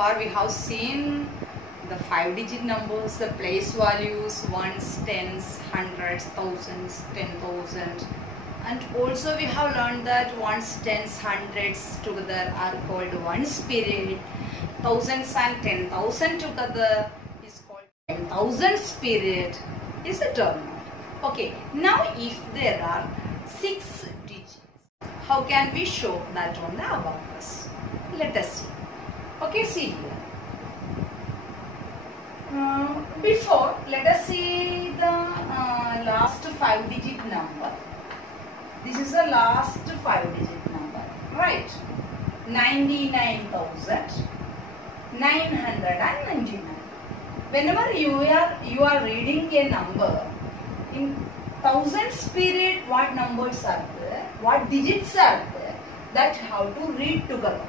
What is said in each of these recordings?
far we have seen the 5-digit numbers, the place values, ones, tens, hundreds, thousands, 10,000, and also we have learned that ones, tens, hundreds together are called one spirit. Thousands and 10,000 together is called 10,000 spirit. Is it or not? Okay, now if there are 6 digits, how can we show that on the abacus? Let us see. Okay, see here. Before, let us see the last 5-digit number. This is the last 5-digit number, right? 99,999. Whenever you are reading a number in thousands period, what numbers are there, what digits are there, that how to read together.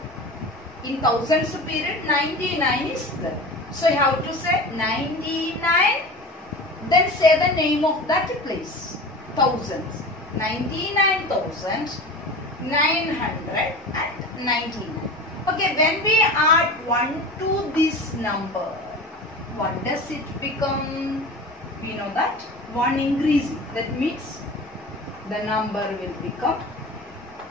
In thousands period, 99 is there. So you have to say 99, then say the name of that place. Thousands. 99,999. Okay, when we add 1 to this number, what does it become? We know that 1 increasing. That means the number will become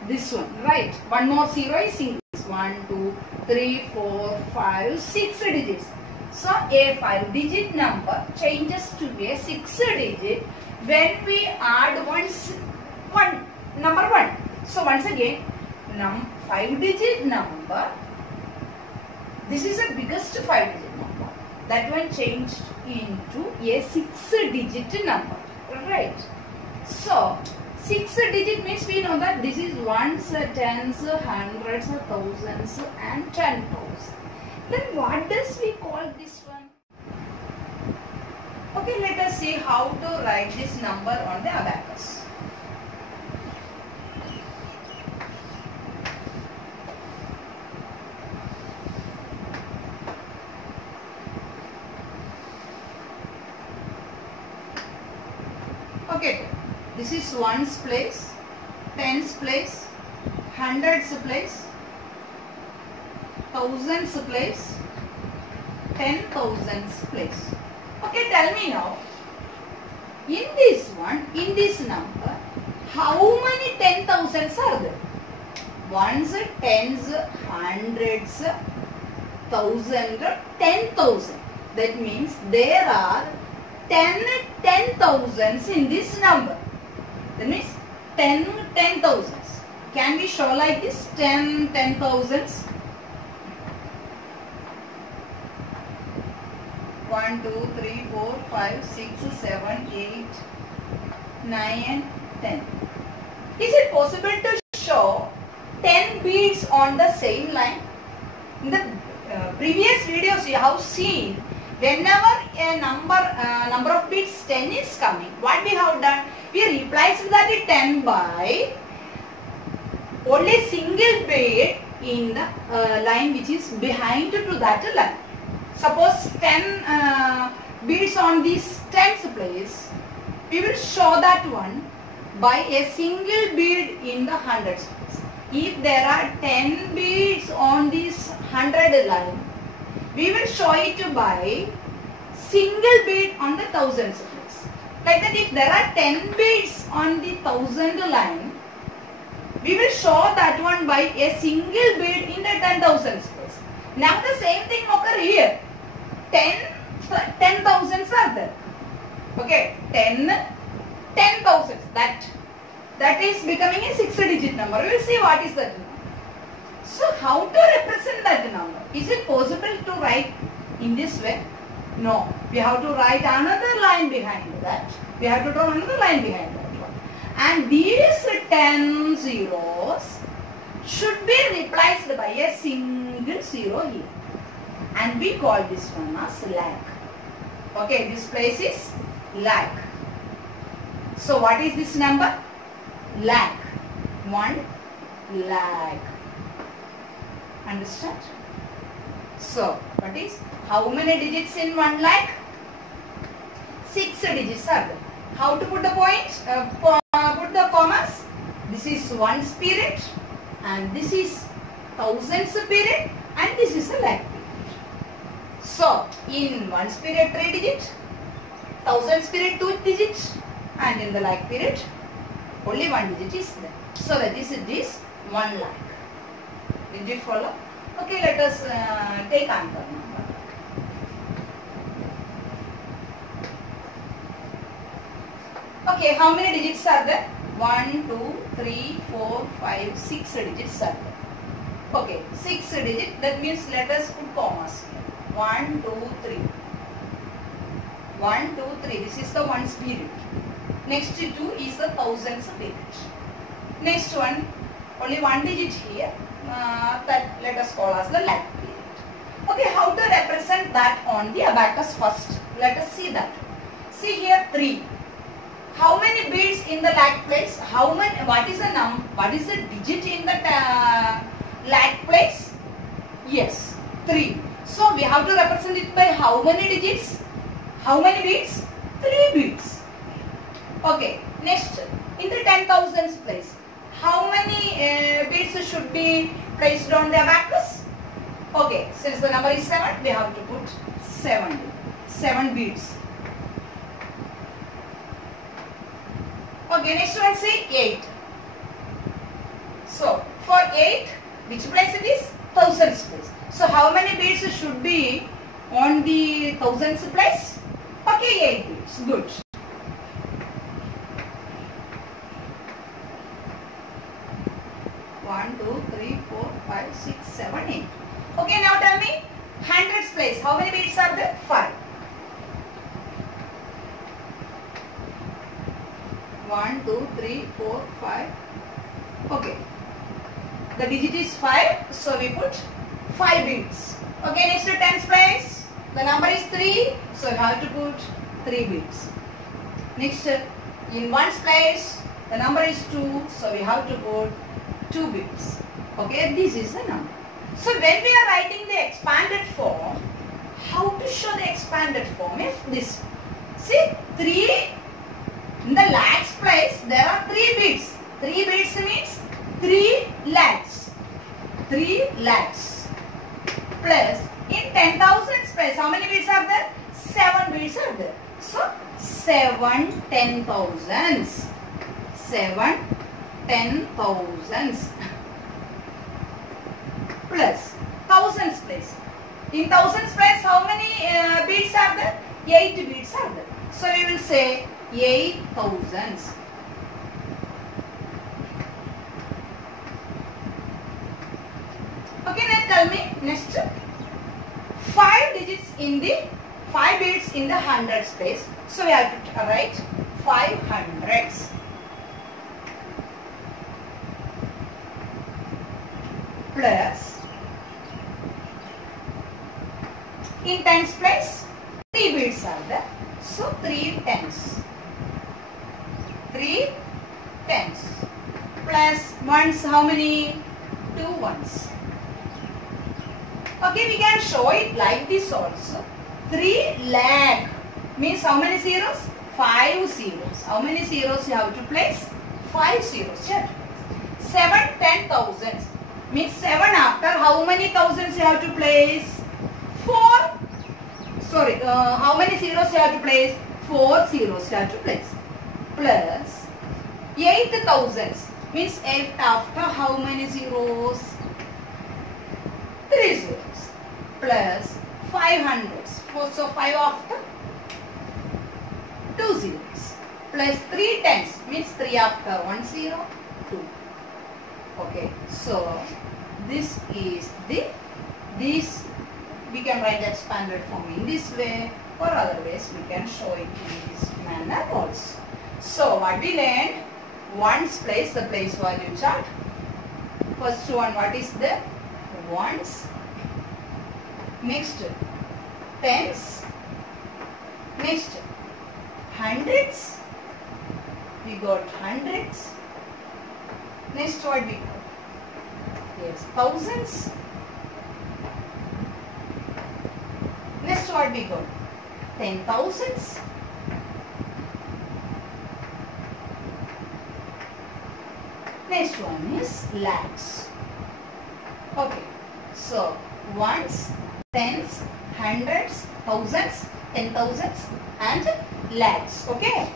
this one, right? One more 0 is increase. 1, 2, 3, 4, 5, 6 digits. So a 5-digit number changes to a 6-digit when we add number 1. So once again, 5-digit number, this is the biggest 5-digit number. That one changed into a 6-digit number, right? So 6-digit means we know that this is ones, tens, hundreds, thousands and 10,000. Then what does we call this one? Okay, let us see how to write this number on the abacus. Okay, this is ones place, tens place, hundreds place, thousands place, 10,000s place. Okay, tell me now, in this one, in this number, how many 10,000s are there? Ones, tens, hundreds, thousand, 10,000. That means there are 10,000s in this number. That means 10,000s. Can we show like this? 10,000s. 1, 2, 3, 4, 5, 6, 7, 8, 9, 10. Is it possible to show 10 beads on the same line? In the previous videos you have seen, whenever a number of beads 10 is coming, what we have done? We replaced that 10 by only single bead in the line which is behind to that line. Suppose 10 beads on this tens place, we will show that one by a single bead in the hundreds place. If there are 10 beads on this 100 line, we will show it by single bead on the thousands place. Like that, if there are 10 beads on the 1000 line, we will show that one by a single bead in the 10,000s place. Now the same thing occur here. 10,000s are there. Okay, 10,000s. That is becoming a 6-digit number. We will see what is that number. So how to represent that number? Is it possible to write in this way? No. We have to write another line behind that. We have to draw another line behind that one. And these 10 zeros should be replaced by a single 0 here. And we call this one as lakh. Okay, this place is lakh. So what is this number? Lakh. 1 lakh. Understand? So what is? How many digits in 1 lakh? 6 digits are there. How to put the points? Put the commas. This is 1 spirit and this is thousands spirit and this is a lakh spirit. So in ones period 3 digits, thousands period 2 digits, and in the lakh period only 1 digit is there. So that is it is 1 lakh. Did you follow? Okay, let us take another number. Okay, how many digits are there? 1, 2, 3, 4, 5, 6 digits are there. Okay, 6 digits. That means let us put commas here. 1, 2, 3. 1, 2, 3. This is the ones period. Next 2 is the thousands period. Next one, only 1 digit here. That let us call as the lakh period. Okay, how to represent that on the abacus first? Let us see that. See here 3. How many beads in the lakh place? How many? What is the what is the digit in the lakh place? Yes, 3. So we have to represent it by how many digits? How many beads? 3 beads. Okay. Next, in the 10,000s place, how many beads should be placed on the abacus? Okay. Since the number is 7, we have to put 7 beads. Okay, next one say 8. So, for 8, which place it is? Thousands place. So, how many beads should be on the thousands place? Okay, 8 beads. Good. One, 2, 3, 4, 5, 6, 7, 8. Okay, now tell me, hundreds place. How many beads are there? 5. 1, 2, 3, 4, 5. Okay. The digit is 5. So we put 5 beads. Okay, next to tens place. The number is 3. So we have to put 3 beads. Next, in ones place, the number is 2. So we have to put 2 beads. Okay, this is the number. So when we are writing the expanded form, how to show the expanded form is this. See, 3. In the lakhs place, there are 3 beads. 3 beads means 3 lakhs. 3 lakhs. Plus, in 10,000s place, how many beads are there? 7 beads are there. So, 7 10,000s. 7 10,000s. Plus, thousands place. In thousands place, how many beads are there? 8 beads are there. So, we will say 8,000s. Okay, then tell me next. 5 digits in the 5 beads in the hundreds place. So we have to write 500s. Plus in tens place 3 beads are there. So 3 tens. 3 tens. Plus ones, how many? 2 ones. Okay, we can show it like this also. 3 lakh means how many zeros? 5 zeros. How many zeros you have to place? 5 zeros. 7 10,000s means 7 after how many thousands you have to place? 4. Sorry, how many zeros you have to place? 4 zeros you have to place. Plus 8,000s means 8 after how many zeros? 3 zeros. Plus 500s. So 5 after 2 zeros. Plus 3 tens means 3 after 1 0, 2. Okay. So this is this we can write expanded form in this way, or other ways we can show it in this manner also. So what we learned, ones place, the place value chart. First one, what is the ones? Next tens. Next hundreds. We got hundreds. Next what we got? Yes, thousands. Next what we got? 10,000s. Next one is lakhs. Okay, so ones, tens, hundreds, thousands, 10,000s and lakhs. Okay.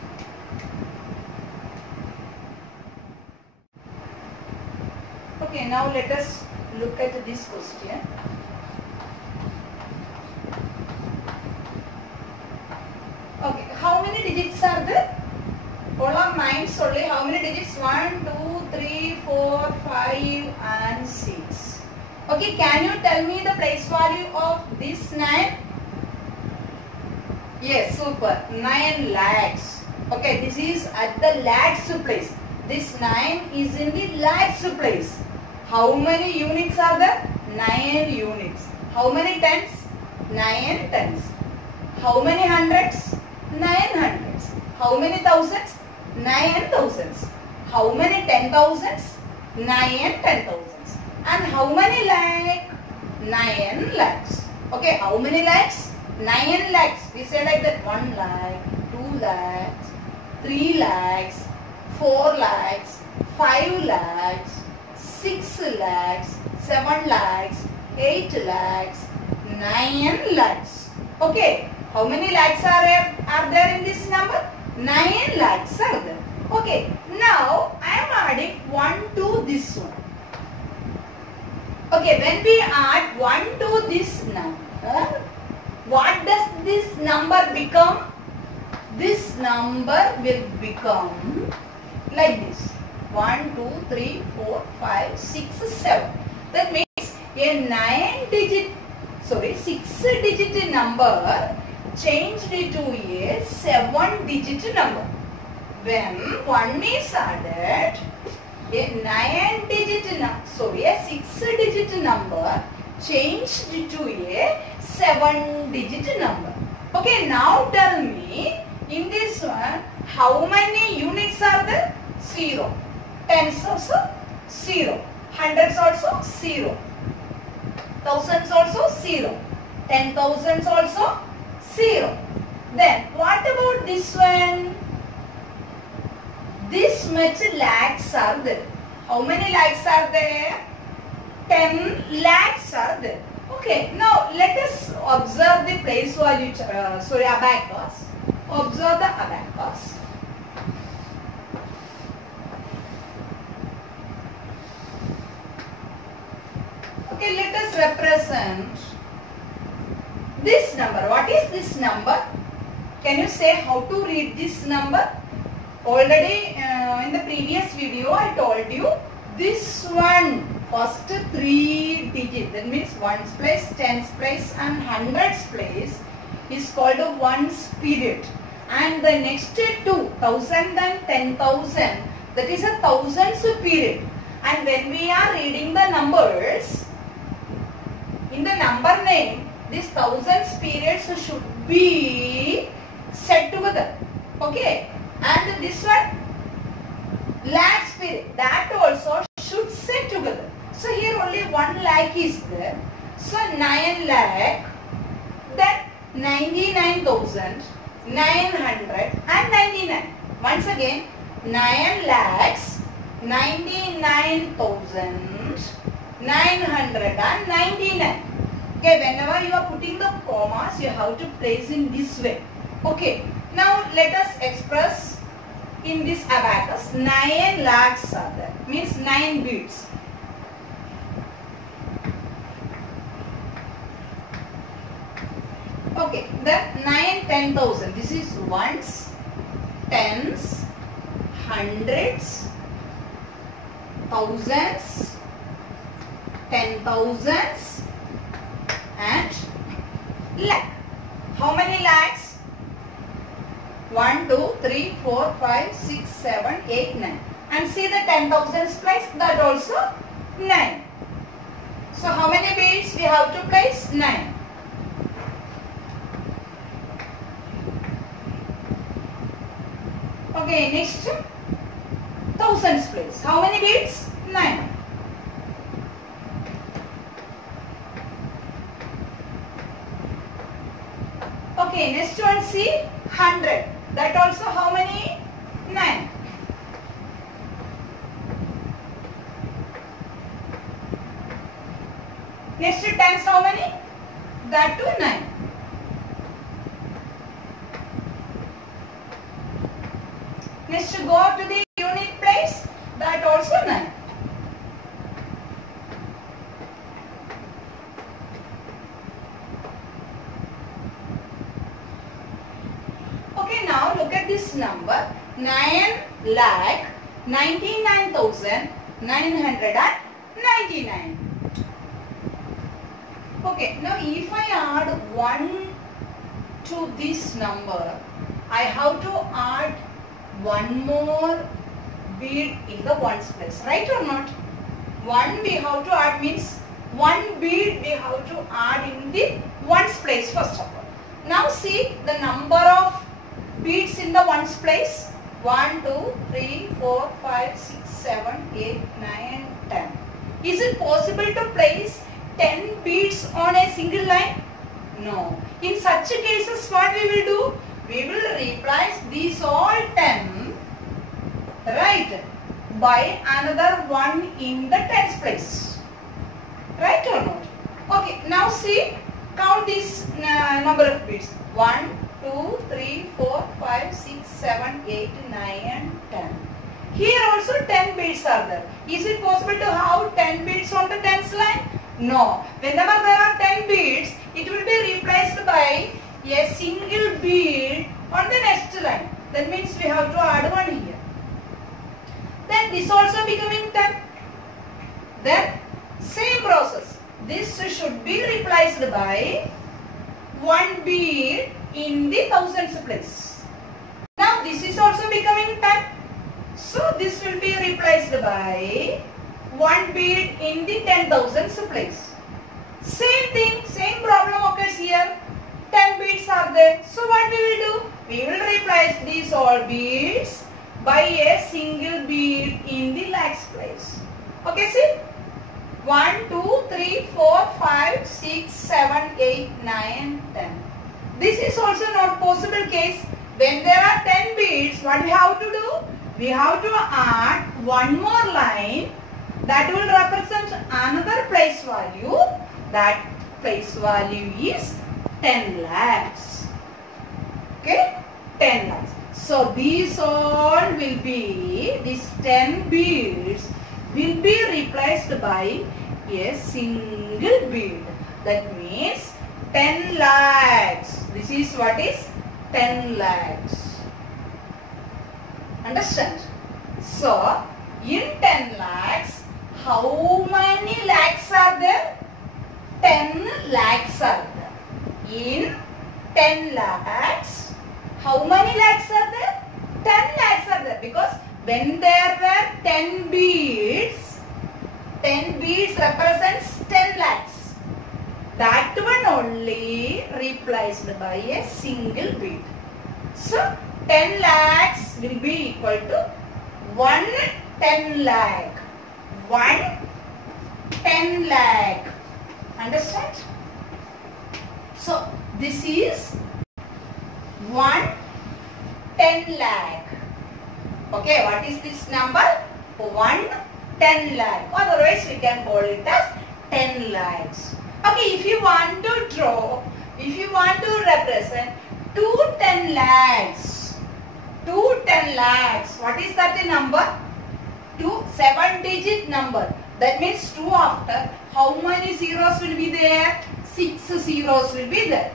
Okay, now let us look at this question. Okay, how many digits are there? All our minds only. How many digits? 1, 2, 3, 4, 5 and 6. Okay, can you tell me the place value of this 9? Yes, super. 9 lakhs. Okay, this is at the lakhs place. This 9 is in the lakhs place. How many units are there? 9 units. How many tens? 9 tens. How many hundreds? 9 hundreds. How many thousands? 9 thousands. How many 10,000s? 9 10,000s. And how many lakh? 9 lakhs. Okay, how many lakhs? 9 lakhs. We say like that. 1 lakh, 2 lakhs, 3 lakhs, 4 lakhs, 5 lakhs, 6 lakhs, 7 lakhs, 8 lakhs, 9 lakhs. Okay, how many lakhs are there in this number? 9 lakhs are there. Okay, now I am adding 1 to this one. Okay, when we add 1 to this number, what does this number become? This number will become like this. 1, 2, 3, 4, 5, 6, 7. That means a 6-digit number changed to a 7-digit number. When 1 is added, a 6-digit number changed to a 7-digit number. Okay, now tell me, in this one, how many units are there? 0. Tens also 0. Hundreds also 0. Thousands also 0. 10,000s also 0. Then what about this one? This much lakhs are there. How many lakhs are there? 10 lakhs are there. Okay, now let us observe the place value, abacus. Observe the abacus. Okay, let us represent this number. What is this number? Can you say how to read this number? Already in the previous video I told you this one first 3 digits, that means ones place, tens place and hundreds place is called a ones period, and the next 2,000 and 10,000, that is a thousands period. And when we are reading the numbers in the number name, these thousands periods should be set together. Okay, and this one lakhs period, that also should set together. So here only 1 lakh is there. So 9 lakh, then 99,999. Once again, 9 lakhs, 99,999. Okay, whenever you are putting the commas, you have to place in this way. Okay, now let us express in this abacus. 9 lakhs are there, means 9 beads. Okay, then 9 10,000. This is ones, tens, hundreds, thousands, 10,000s and lakh. How many lakhs? 1, 2, 3, 4, 5, 6, 7, 8, 9. And see the 10,000s place, that also 9. So how many beads we have to place? 9. Okay, next thousands place. How many beads? 9. Okay, next one see 100. That also how many? 9. Next tens how many? That too 9. next go to the unit place, that also 9. Okay, now look at this number, 9,99,999. Okay, now if I add 1 to this number, I have to add one more bead in the ones place, right or not? 1 we have to add means 1 bead we have to add in the ones place first of all. Now see the number of beads in the ones place. 1, 2, 3, 4, 5, 6, 7, 8, 9, 10. Is it possible to place 10 beads on a single line? No. In such cases, what we will do? We will replace these all 10, right, by another one in the tens place. Right or not? Okay, now see, count this number of beads. 1, 2, 3, 4, 5, 6, 7, 8, 9 and 10. Here also 10 beads are there. Is it possible to have 10 beads on the tens line? No. Whenever there are 10 beads, it will be replaced by a single bead on the next line. That means we have to add one here. Then this also becoming 10. Then same process. This should be replaced by one bead in the thousands place. Now this is also becoming 10. So this will be replaced by one bead in the 10,000s place. Same thing, same problem occurs here. 10 beads are there. So what we will do? We will replace these all beads by a single bead in the lakhs place. Okay, see? 1, 2, 3, 4, 5, 6, 7, 8, 9, 10. This is also not possible case. When there are 10 beads, what we have to do? We have to add one more line that will represent another place value. That place value is 10 lakhs. Okay? 10 lakhs. So these all will be, these 10 beads will be replaced by a single bead. That means 10 lakhs. This is what is 10 lakhs. Understand? So, in 10 lakhs, how many lakhs are there? 10 lakhs are there. In 10 lakhs, how many lakhs are there? 10 lakhs are there, because when there were 10 beads represents 10 lakhs. That one only replaced by a single bead. So 10 lakhs will be equal to 1 10 lakh. 1 10 lakh. Understand? So this is 1 10 lakh. Okay, what is this number? 1 10 lakh. Otherwise we can call it as 10 lakhs. Okay, if you want to draw, if you want to represent 2 10 lakhs, 2 10 lakhs, what is that the number? 2 7-digit number. That means 2 after, how many zeros will be there? 6 zeros will be there.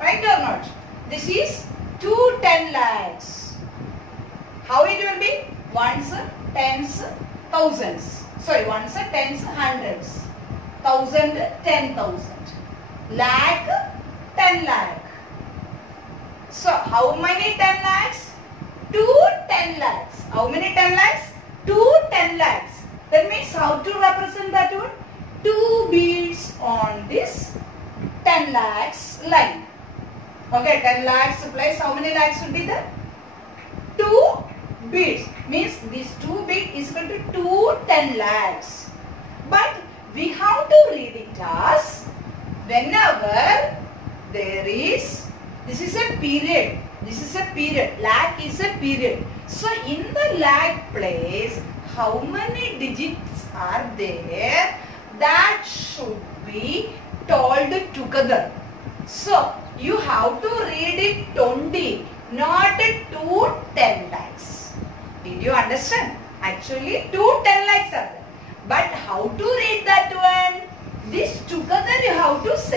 Right or not? This is 2 10 lakhs. How it will be? Ones, tens, thousands. Sorry, ones, tens, hundreds. 1000, 10,000. Lakh, 10 lakh. So, how many 10 lakhs? 2 10 lakhs. How many 10 lakhs? 2 10 lakhs. That means how to represent that one? 2 beads on this 10 lakhs line. Okay, 10 lakhs plus how many lakhs will be there? 2 beads. Means this 2 bead is equal to 2 10 lakhs. But we have to read it as whenever there is, this is a period. This is a period. Lakh is a period. So in the lakh place, how many digits are there? That should be told together. So you have to read it 20, not 2 10 lakhs. Did you understand? Actually 2 10 lakhs are there. But how to read that one? This together you have to say.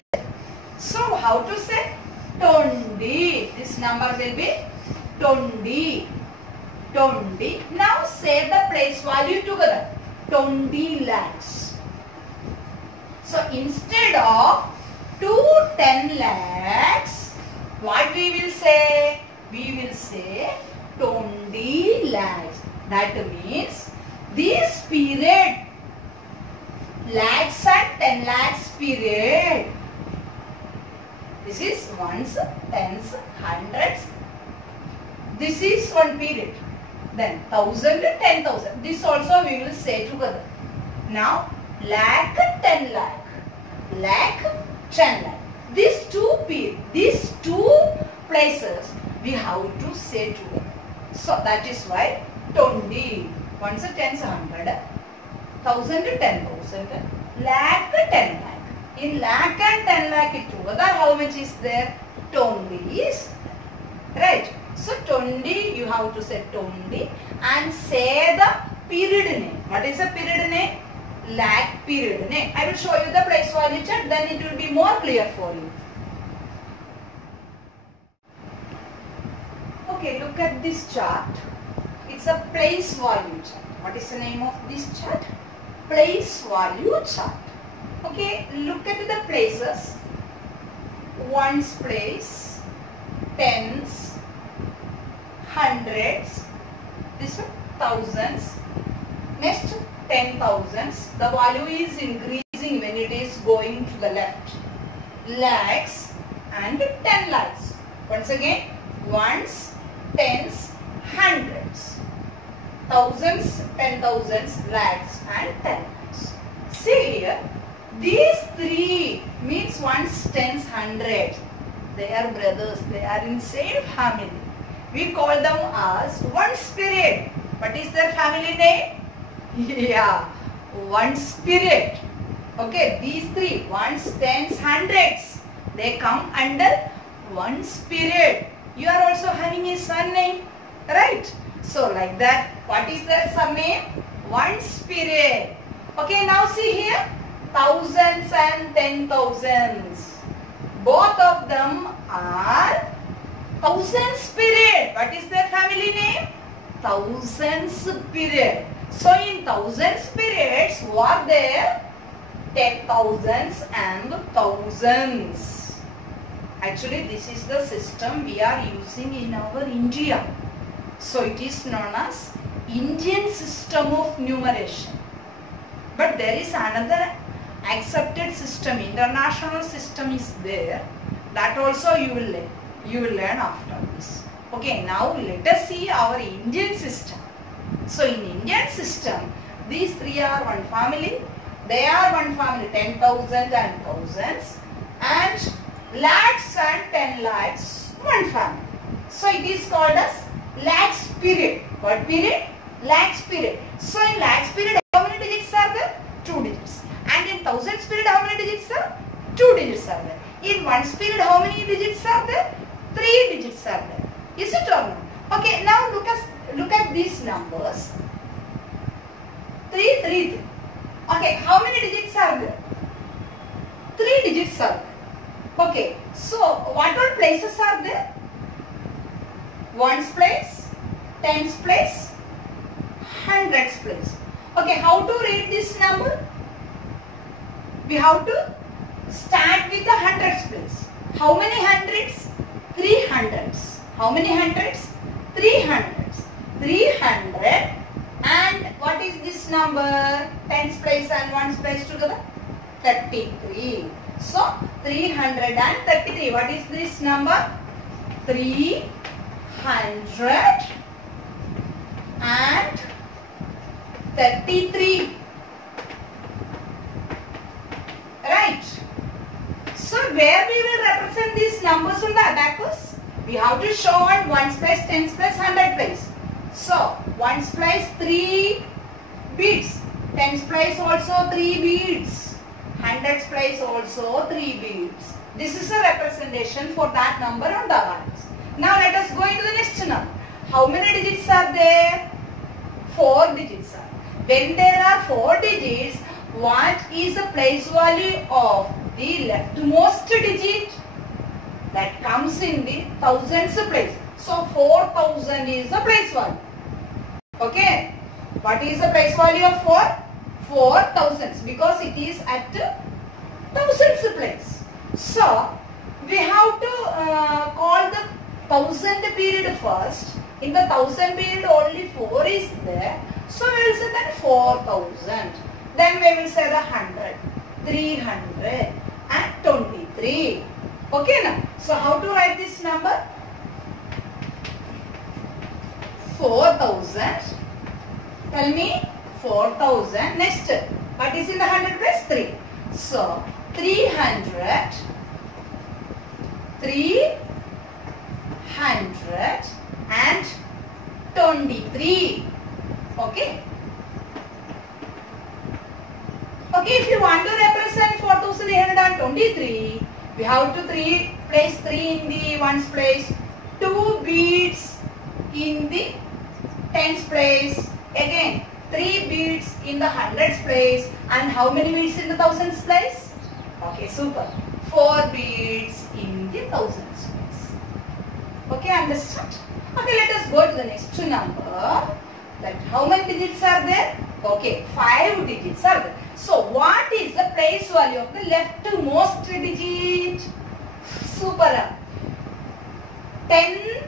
So how to say? 20. This number will be 20. 20. Now say the place value together. 20 lakhs. So instead of 2 10 lakhs, what we will say? We will say 20 lakhs. That means this period, lakhs and 10 lakhs period. This is ones, tens, hundreds. This is one period. Then 1000, 10,000. This also we will say together. Now lakh, 10 lakh. Lakh, 10 lakh. These two places we have to say together. So that is why 20. Once 10 is 100. 1000 to 10,000. Lakh, 10 lakh. In lakh and 10 lakh together, how much is there? 20 is right. So 20 you have to say 20 and say the period name. What is the period name? Lakh period name. I will show you the place value chart, then it will be more clear for you. Okay, look at this chart. It's a place value chart. What is the name of this chart? Place value chart. Okay, look at the places. Ones place, tens, hundreds, this one thousands, next 10,000s. The value is increasing when it is going to the left. Lakhs and 10 lakhs. Once again, ones, tens, hundreds, thousands, 10,000s, lakhs and 10 lakhs. See here, these three means ones, tens, hundreds. They are brothers. They are in same family. We call them as one spirit. What is their family name? Yeah, one spirit. Okay, these three, ones, tens, hundreds, they come under one spirit. You are also having a surname, right? So like that, what is their surname? One spirit. Okay, now see here, thousands and 10,000s. Both of them are thousand spirit. What is their family name? Thousand spirit. So in thousand spirits, what are there? 10,000s and thousands. Actually, this is the system we are using in our India. So it is known as Indian system of numeration. But there is another accepted system, international system is there. That also you will learn after this. Okay, now let us see our Indian system. So in Indian system, these three are one family. They are one family, 10,000 and thousands, and lakhs and 10 lakhs, one family. So it is called as lakhs period. What period? Lakhs period. So in lakhs period, how many digits are there? 2 digits. And in thousands period, how many digits are? 2 digits are there. In ones period, how many digits are there? 3 digits are there. Is it or not? Okay, now look at these numbers. 3, 3, 3. Okay, how many digits are there? 3 digits are there. Okay, so what all places are there? Ones place, tens place, hundreds place. Okay, how to read this number? We have to start with the hundreds place. How many hundreds? 3 hundreds. How many hundreds? 3 hundreds. 300 and what is this number? Tens place and ones place together? 33. So 333. What is this number? 300 and 33. Right. So where we will represent these numbers on the abacus? We have to show on ones place, tens place, hundred place. So ones place 3 beads, tens place also 3 beads, hundreds place also 3 beads. This is a representation for that number on the abacus. Now let us go into the next number. How many digits are there? 4 digits are. When there are 4 digits, what is the place value of the leftmost digit? That comes in the thousands place. So 4000 is the place value. Okay. What is the place value of 4? 4000 because it is at thousands place. So we have to call the 1000 period first. In the 1000 period only 4 is there. So we will say that 4000. Then we will say the 100, 300 and 23. Okay now. So how to write this number? 4000. Tell me 4000. Next, what is in the 100 place? 3. So 300 and 23. Okay. Okay, if you want to represent 4823, we have to place 3 in the ones place, 2 beads in the tens place, again 3 beads in the hundreds place, and how many beads in the thousands place? Okay, super. 4 beads in the thousands place. Okay, understand? Okay, let us go to the next number. That how many digits are there? Okay, 5 digits are there. So what is the place value of the leftmost digit? Super. 10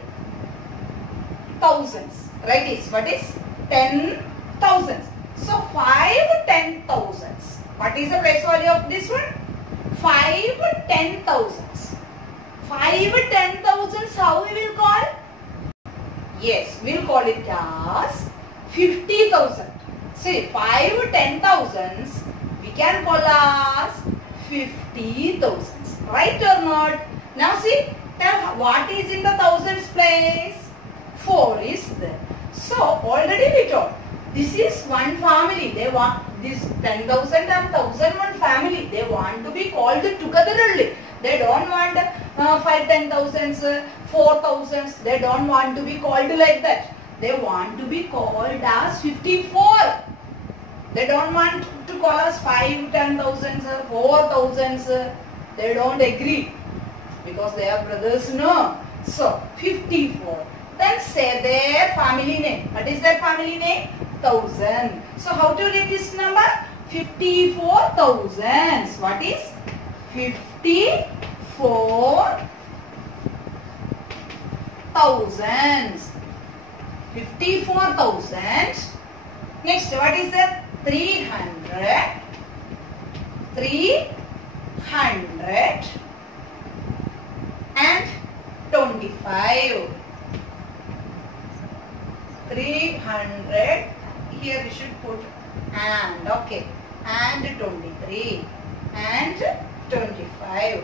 thousands. Right? Is what is 10 thousands. So 5 10 thousands. What is the place value of this one? 5 10 thousands. 5 10 thousands. How we will call? Yes, we will call it as 50,000. See, 5 10 thousands we can call as 50,000. Right or not? Now see, tell what is in the thousands place? 4 is there. So already we told this is one family. They want this 10,000 and 1,001 family. They want to be called together only. They don't want 5 10,000s, 4,000s. They don't want to be called like that. They want to be called as 54. They don't want to call us 5 10,000s, 4,000s. They don't agree because they are brothers. No. So 54. Then say their family name. What is their family name? 1000. So how to read this number? 54,000. What is 54,000? 54,000. Next, what is that? 300 and 25. 300, here we should put and, okay, and 23 and 25.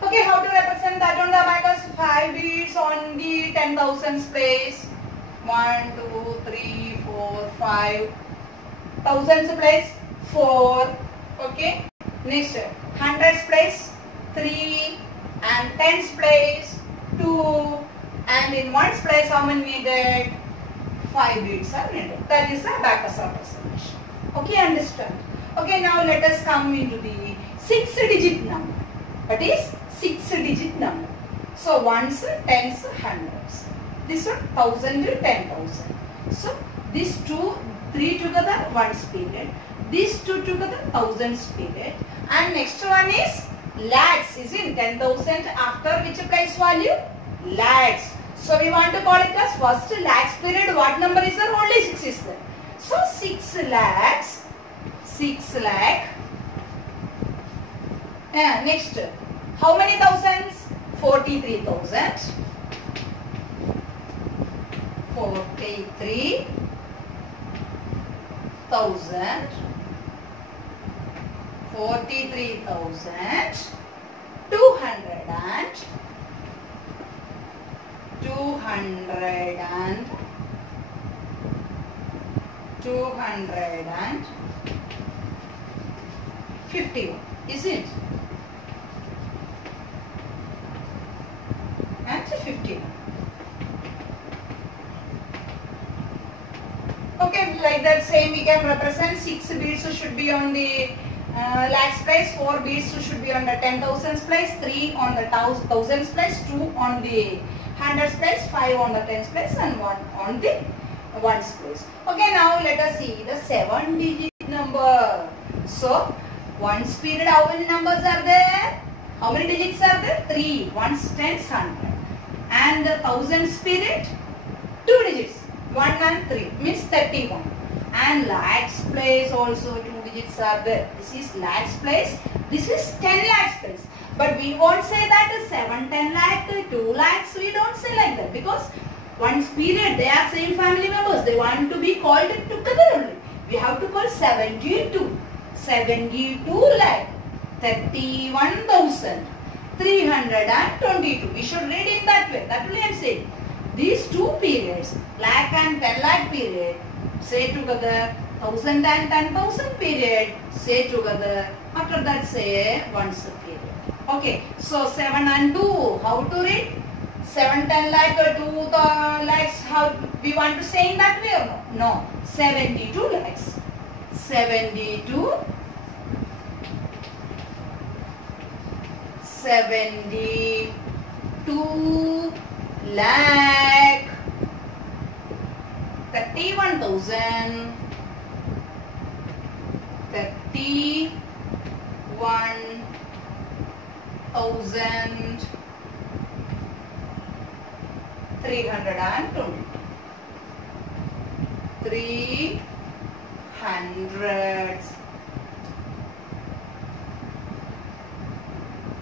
Okay, how to represent that on the abacus? 5 beads on the 10,000s place. 1, 2, 3, 4, 5. Thousands place 4. Okay. Next, hundreds place 3 and tens place 2 and in ones place how many needed? 5 beads are needed. That is the abacus representation. Okay, understand? Okay, now let us come into the 6-digit number. That is 6-digit number. So ones, tens, hundreds. This one 1000 to 10,000. So these 2, 3 together ones period. These 2 together thousands period. And next one is lakhs. Is in 10,000 after which place value? Lakhs. So we want to call it as first lakhs period. What number is there? Only 6 is there. So 6 lakhs. 6 lakh. Next. How many thousands? 43,000. 43,000. 43,200 and 251. Is it? And 51. that same we can represent 6 beads should be on the lakhs place, 4 beads should be on the 10,000s place, 3 on the thousands place, 2 on the hundreds place, 5 on the tens place and 1 on the ones place. Okay, now let us see the 7-digit number. So, ones period how many numbers are there? How many digits are there? 3. Ones, tens, 100. And the thousands period 2 digits. 1 and 3 means 31. And lakhs place also 2 digits are there. This is lakhs place. This is 10 lakhs place. But we won't say that 7, 10 lakh, 2 lakhs. We don't say like that because one's period they are same family members. They want to be called together only. We have to call 72. 72 lakh 31,322. We should read in that way. That will I am saying. These two periods, lakh and 10 lakh period, say together 1,000 and 10,000 period, say together. After that say ones period. Okay, so 7 and 2, how to read? 7, 10 lakh or 2 lakhs, how we want to say in that way or no? No, 72 lakhs. 72 lakh 31,000 320. 300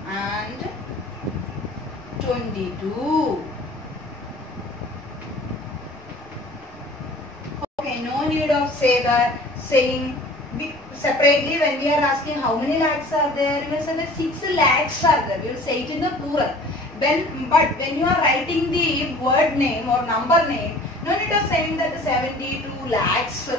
and 22. Okay, no need of saying separately when we are asking how many lakhs are there. We will say that 6 lakhs are there. We will say it in the plural. But when you are writing the word name or number name, no need of saying that 72 lakhs.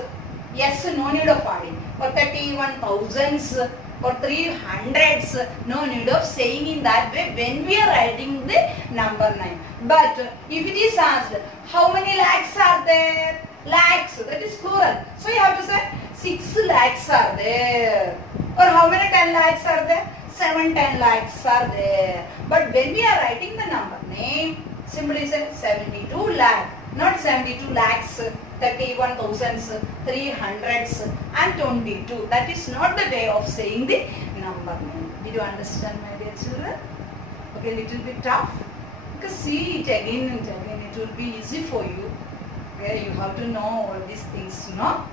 Yes, no need of adding. Or 31,000s or 300s. No need of saying in that way when we are writing the number name. But if it is asked, how many lakhs are there? Lakhs, that is plural. So you have to say 6 lakhs are there. Or how many 10 lakhs are there? 7, 10 lakhs are there. But when we are writing the number name, simply say 72 lakh. Not 72 lakhs, 31,000s, 300s and 22. That is not the way of saying the number name. Did you understand, my dear children? Okay, little bit tough. Because see it again and again. It will be easy for you. Okay, you have to know all these things, you know.